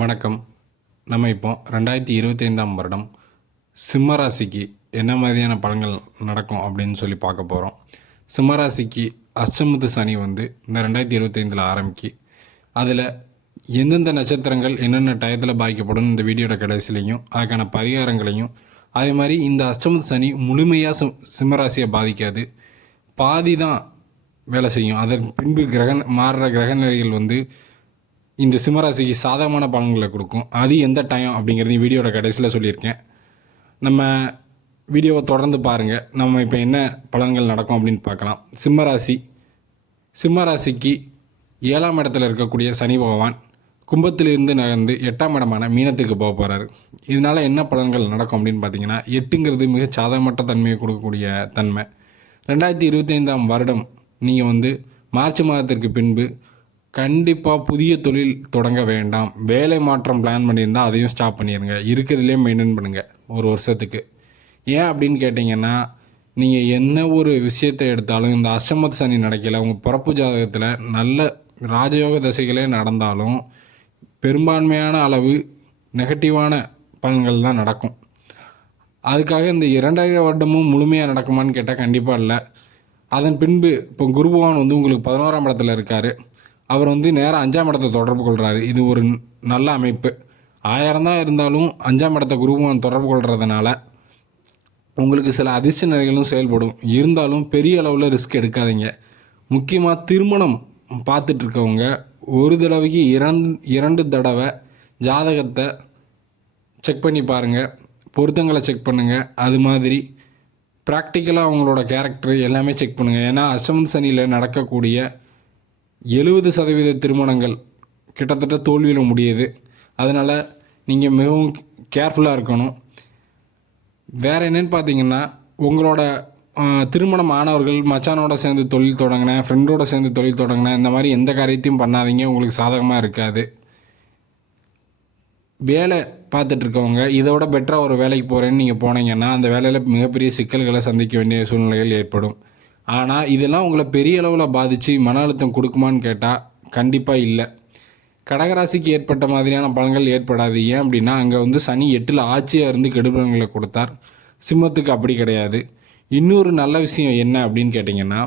வணக்கம். நம்ம இப்போ 2025ஆம் வருடம் சிம்ம ராசிக்கு என்ன மாதிரியான பலன்கள் நடக்கும் அப்படின்னு சொல்லி பார்க்க போகிறோம். சிம்ம ராசிக்கு அஷ்டமத்து சனி இந்த 2025 ஆரம்பிக்கு. அதில் எந்தெந்த நட்சத்திரங்கள் என்னென்ன டயத்தில் பாதிக்கப்படும் இந்த வீடியோட கடைசிலையும் அதுக்கான பரிகாரங்களையும், அதே மாதிரி இந்த அஷ்டமத்து சனி முழுமையாக சிம்மராசியை பாதிக்காது, பாதி தான் வேலை செய்யும். அதற்கு பின்பு மாறுற கிரகநிலைகள் இந்த சிம்மராசிக்கு சாதகமான பலன்களை கொடுக்கும். அது எந்த டைம் அப்படிங்கிறது வீடியோட கடைசியில் சொல்லியிருக்கேன். நம்ம வீடியோவை தொடர்ந்து பாருங்கள். நம்ம இப்போ என்ன பலன்கள் நடக்கும் அப்படின்னு பார்க்கலாம். சிம்மராசிக்கு 7ஆம் இடத்துல இருக்கக்கூடிய சனி பகவான் கும்பத்திலிருந்து நகர்ந்து 8ஆம் இடமான மீனத்துக்கு போக போகிறாரு. இதனால் என்ன பலன்கள் நடக்கும் அப்படின்னு பார்த்தீங்கன்னா, 8ங்கிறது மிக சாதகமற்ற தன்மையை கொடுக்கக்கூடிய தன்மை. 2025ஆம் வருடம் நீங்கள் மார்ச் மாதத்திற்கு பின்பு கண்டிப்பாக புதிய தொழில் தொடங்க வேண்டாம். வேலை மாற்றம் பிளான் பண்ணியிருந்தால் அதையும் ஸ்டாப் பண்ணிடுங்க. இருக்கிறதுலே மெயின்டைன் பண்ணுங்கள் ஒரு வருஷத்துக்கு. ஏன் அப்படின்னு கேட்டிங்கன்னா, நீங்கள் என்ன ஒரு விஷயத்தை எடுத்தாலும் இந்த அஷ்டமத்து சனி நடக்கலை, உங்கள் பிறப்பு ஜாதகத்தில் நல்ல ராஜயோக தசைகளே நடந்தாலும் பெரும்பான்மையான அளவு நெகட்டிவான பலன்கள் தான் நடக்கும். அதுக்காக இந்த 2000 வருடமும் முழுமையாக நடக்குமான்னு கேட்டால் கண்டிப்பாக இல்லை. அதன் பின்பு இப்போ குரு பகவான் உங்களுக்கு 11ஆம் இடத்துல இருக்கார். அவர் நேராக 5ஆம் இடத்தை தொடர்பு கொள்கிறாரு. இது ஒரு நல்ல அமைப்பு. 1000 தான் இருந்தாலும் 5ஆம் இடத்தை குரு பகவான் தொடர்பு கொள்கிறதுனால உங்களுக்கு சில அதிர்ஷ்ட நிலைகளும் செயல்படும். இருந்தாலும் பெரிய அளவில் ரிஸ்க் எடுக்காதீங்க. முக்கியமாக திருமணம் பார்த்துட்ருக்கவங்க ஒரு தடவைக்கு 2 தடவை ஜாதகத்தை செக் பண்ணி பாருங்கள், பொருத்தங்களை செக் பண்ணுங்கள். அது மாதிரி ப்ராக்டிக்கலாக அவங்களோட கேரக்டர் எல்லாமே செக் பண்ணுங்கள். ஏன்னா அஷ்டமத்து சனியில் நடக்கக்கூடிய 70% திருமணங்கள் கிட்டத்தட்ட தோல்வியில் முடியுது. அதனால் நீங்கள் மிகவும் கேர்ஃபுல்லாக இருக்கணும். வேறு என்னென்னு பார்த்தீங்கன்னா, உங்களோட திருமணம் ஆனவர்கள் மச்சானோட சேர்ந்து தொழில் தொடங்கினேன், ஃப்ரெண்டோடு சேர்ந்து தொழில் தொடங்கினேன், இந்த மாதிரி எந்த காரியத்தையும் பண்ணாதீங்க. உங்களுக்கு சாதகமாக இருக்காது. வேலை பார்த்துட்ருக்கவங்க இதோட பெட்டராக ஒரு வேலைக்கு போகிறேன்னு நீங்கள் போனீங்கன்னா அந்த வேலையில் மிகப்பெரிய சிக்கல்களை சந்திக்க வேண்டிய சூழ்நிலைகள் ஏற்படும். ஆனால் இதெல்லாம் உங்களை பெரிய அளவில் பாதித்து மன அழுத்தம் கொடுக்குமான்னு கேட்டால் கண்டிப்பாக இல்லை. கடகராசிக்கு ஏற்பட்ட மாதிரியான பலன்கள் ஏற்படாது. ஏன் அப்படின்னா, அங்கே சனி 8ல் ஆட்சியாக இருந்து கெடுபலன்களை கொடுத்தார். சிம்மத்துக்கு அப்படி கிடையாது. இன்னொரு நல்ல விஷயம் என்ன அப்படின்னு கேட்டிங்கன்னா,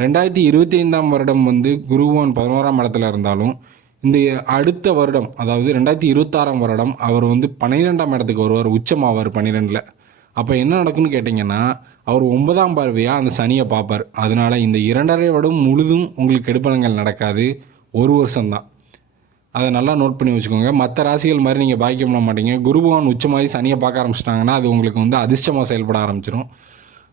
2025ஆம் வருடம் குருவான் 11ஆம் இடத்துல இருந்தாலும் இந்த அடுத்த வருடம், அதாவது 2026ஆம் வருடம் அவர் 12ஆம் இடத்துக்கு வருவார். உச்சமாவார் 12ல். அப்போ என்ன நடக்குன்னு கேட்டிங்கன்னா, அவர் 9ஆம் பார்வையாக அந்த சனியை பார்ப்பார். அதனால் இந்த 2.5 வருடம் முழுதும் உங்களுக்கு கெடுபலன்கள் நடக்காது. ஒரு வருஷம்தான். அதை நல்லா நோட் பண்ணி வச்சுக்கோங்க. மற்ற ராசிகள் மாதிரி நீங்கள் பாக்கியம் பண்ண மாட்டீங்க. குரு பகவான் உச்சமாகி சனியை பார்க்க ஆரம்பிச்சிட்டாங்கன்னா அது உங்களுக்கு அதிர்ஷ்டமாக செயல்பட ஆரம்பிச்சிடும்.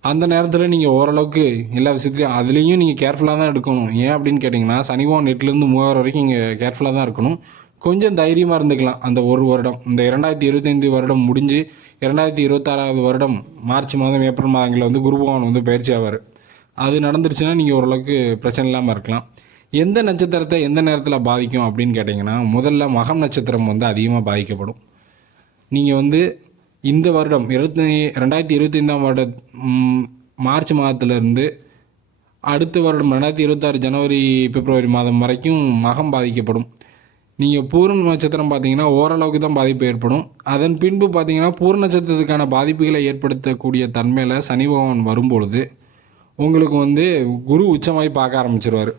அந்த நேரத்தில் நீங்கள் ஓரளவுக்கு எல்லா விஷயத்துலையும் அதுலேயும் நீங்கள் கேர்ஃபுல்லாக தான் எடுக்கணும். ஏன் அப்படின்னு கேட்டிங்கன்னா, சனி பகவான் 8லேருந்து 3 வரைக்கும் இங்கே கேர்ஃபுல்லாக தான் இருக்கணும். கொஞ்சம் தைரியமாக இருந்துக்கலாம். அந்த ஒரு வருடம், இந்த 2025 வருடம் முடிஞ்சு 2026ஆவது வருடம் மார்ச் மாதம் ஏப்ரல் மாதங்களில் குரு பகவான் பயிற்சி ஆவார். அது நடந்துருச்சுன்னா நீங்கள் ஓரளவுக்கு பிரச்சனை இல்லாமல் இருக்கலாம். எந்த நட்சத்திரத்தை எந்த நேரத்தில் பாதிக்கும் அப்படின்னு கேட்டிங்கன்னா, முதல்ல மகம் நட்சத்திரம் அதிகமாக பாதிக்கப்படும். நீங்கள் இந்த வருடம் 2025ஆம் வருடம் மார்ச் மாதத்துலேருந்து அடுத்த வருடம் 2026 ஜனவரி பிப்ரவரி மாதம் வரைக்கும் மகம் பாதிக்கப்படும். நீங்கள் பூர்ண நட்சத்திரம் பார்த்தீங்கன்னா ஓரளவுக்கு தான் பாதிப்பு ஏற்படும். அதன் பின்பு பார்த்தீங்கன்னா பூர்ண நட்சத்திரத்துக்கான பாதிப்புகளை ஏற்படுத்தக்கூடிய தன்மையில் சனி பகவான் வரும்பொழுது உங்களுக்கு குரு உச்சமாகி பார்க்க ஆரம்பிச்சிருவார்.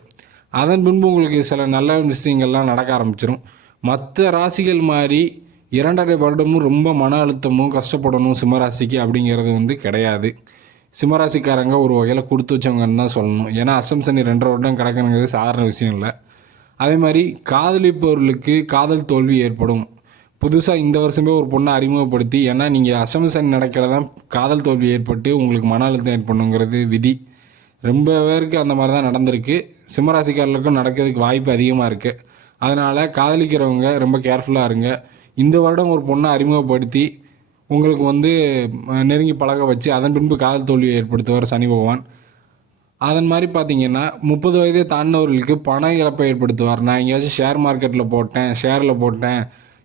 அதன் பின்பு உங்களுக்கு சில நல்ல விஷயங்கள்லாம் நடக்க ஆரம்பிச்சிடும். மற்ற ராசிகள் மாதிரி 2.5 வருடமும் ரொம்ப மன அழுத்தமும் கஷ்டப்படணும் சிம்மராசிக்கு அப்படிங்கிறது கிடையாது. சிம்மராசிக்காரங்க ஒரு வகையில் கொடுத்து வச்சவங்கன்னு தான் சொல்லணும். ஏன்னா அஷ்டம் சனி 2.5 வருடம் கிடக்குங்கிறது சாதாரண விஷயம் இல்லை. அதே மாதிரி காதலிப்பவர்களுக்கு காதல் தோல்வி ஏற்படும். புதுசாக இந்த வருஷமே ஒரு பொண்ணை அறிமுகப்படுத்தி, ஏன்னா நீங்கள் அஷ்டம சனி நடக்கல தான் காதல் தோல்வி ஏற்பட்டு உங்களுக்கு மன அழுத்தம் ஏற்படுங்கிறது விதி. ரொம்ப பேருக்கு அந்த மாதிரி தான் நடந்திருக்கு. சிம்மராசிக்காரர்களுக்கும் நடக்கிறதுக்கு வாய்ப்பு அதிகமாக இருக்குது. அதனால் காதலிக்கிறவங்க ரொம்ப கேர்ஃபுல்லாக இருங்க. இந்த வருடம் ஒரு பொண்ணை அறிமுகப்படுத்தி உங்களுக்கு நெருங்கி பழக வச்சு அதன் பின்பு காதல் தோல்வியை ஏற்படுத்துவார் சனி பகவான். அதன் மாதிரி பார்த்தீங்கன்னா 30 வயதே தாண்டினவர்களுக்கு பண இழப்பை ஏற்படுத்துவார். நான் எங்கேயாச்சும் ஷேர் மார்க்கெட்டில் போட்டேன், ஷேரில் போட்டேன்,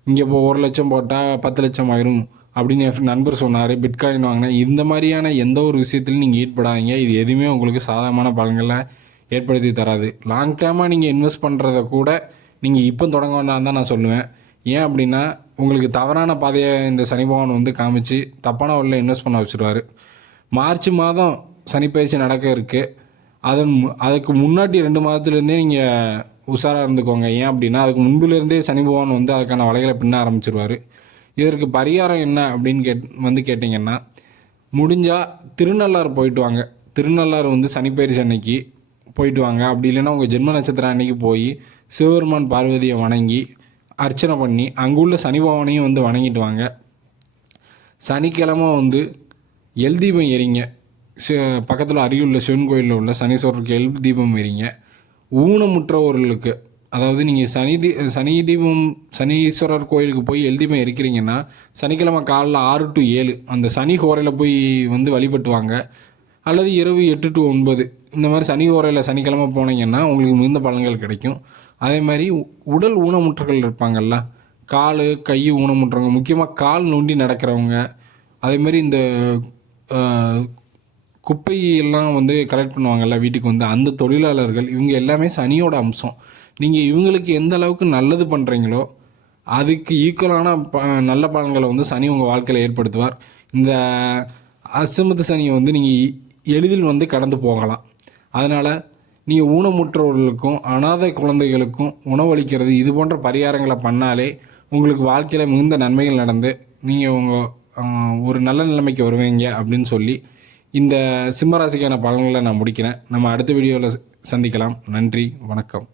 இங்கே இப்போ 1 லட்சம் போட்டால் 10 லட்சம் ஆயிரும் அப்படின்னு என் நண்பர் சொன்னார், பிட்காயின் வாங்கினேன். இந்த மாதிரியான எந்த ஒரு விஷயத்திலும் நீங்கள் ஈடுபடாதீங்க. இது எதுவுமே உங்களுக்கு சாதகமான பலன்களை ஏற்படுத்தி தராது. லாங் டேர்மாக நீங்கள் இன்வெஸ்ட் பண்ணுறத கூட நீங்கள் இப்போ தொடங்க வேண்டாம் தான் நான் சொல்லுவேன். ஏன் அப்படின்னா உங்களுக்கு தவறான பாதையை இந்த சனி பகவான் வந்து காமிச்சு தப்பான வழியில் இன்வெஸ்ட் பண்ண வச்சுருவார். மார்ச் மாதம் சனிப்பயிற்சி நடக்க இருக்குது. அதுக்கு முன்னாடி 2 மாதத்துலேருந்தே நீங்கள் உஷாராக இருந்துக்கோங்க. ஏன் அப்படின்னா அதுக்கு முன்பிலிருந்தே சனி பகவான் வந்து அதுக்கான வலைகளை பின்ன ஆரம்பிச்சிருவார். இதற்கு பரிகாரம் என்ன அப்படின்னு கேட்டிங்கன்னா, முடிஞ்சால் திருநள்ளாறு போயிட்டு வாங்க. திருநள்ளாறு வந்து சனிப்பயிற்சி அன்னைக்கு போயிட்டு வாங்க. அப்படி இல்லைன்னா உங்கள் ஜென்ம நட்சத்திரம் அன்னைக்கு போய் சிவபெருமான் பார்வதியை வணங்கி அர்ச்சனை பண்ணி அங்குள்ள சனி பகவானையும் வந்து வணங்கிட்டு வாங்க. சனிக்கிழமை வந்து எல் தீபம் எரிங்க. பக்கத்தில் அருகிலுள்ள சிவன் கோயிலில் உள்ள சனீஸ்வரருக்கு எல் தீபம் எரிங்க. ஊனமுற்றவர்களுக்கு, அதாவது நீங்கள் சனீஸ்வரர் கோயிலுக்கு போய் எல் தீபம் எரிக்கிறீங்கன்னா சனிக்கிழமை காலைல 6 to 7 அந்த சனி ஹோரையில் போய் வந்து வழிபட்டுவாங்க. அல்லது இரவு 8 to 9 இந்த மாதிரி சனி ஹோரையில் சனிக்கிழமை போனீங்கன்னா உங்களுக்கு மிகுந்த பலன்கள் கிடைக்கும். அதே மாதிரி உடல் ஊனமுற்றர்கள் இருப்பாங்கள்ல, கால் கை ஊனமுற்றவங்க, முக்கியமாக கால் நொண்டி நடக்கிறவங்க, அதேமாதிரி இந்த குப்பை எல்லாம் வந்து கலெக்ட் பண்ணுவாங்கள்ல வீட்டுக்கு வந்து, அந்த தொழிலாளர்கள், இவங்க எல்லாமே சனியோட அம்சம். நீங்கள் இவங்களுக்கு எந்த அளவுக்கு நல்லது பண்ணுறீங்களோ அதுக்கு ஈக்குவலான நல்ல பலன்களை வந்து சனி உங்கள் வாழ்க்கையில் ஏற்படுத்துவார். இந்த அசுமத்து சனியை வந்து நீங்கள் எளிதில் வந்து கடந்து போகலாம். அதனால் நீங்கள் ஊனமுற்றவர்களுக்கும் அனாதை குழந்தைகளுக்கும் உணவளிக்கிறது, இது போன்ற பரிகாரங்களை பண்ணாலே உங்களுக்கு வாழ்க்கையில் மிகுந்த நன்மைகள் நடந்து நீங்கள் ஒரு நல்ல நிலைமைக்கு வருவீங்க அப்படின்னு சொல்லி இந்த சிம்மராசிக்கான பலன்களை நான் முடிக்கிறேன். நம்ம அடுத்த வீடியோவில் சந்திக்கலாம். நன்றி, வணக்கம்.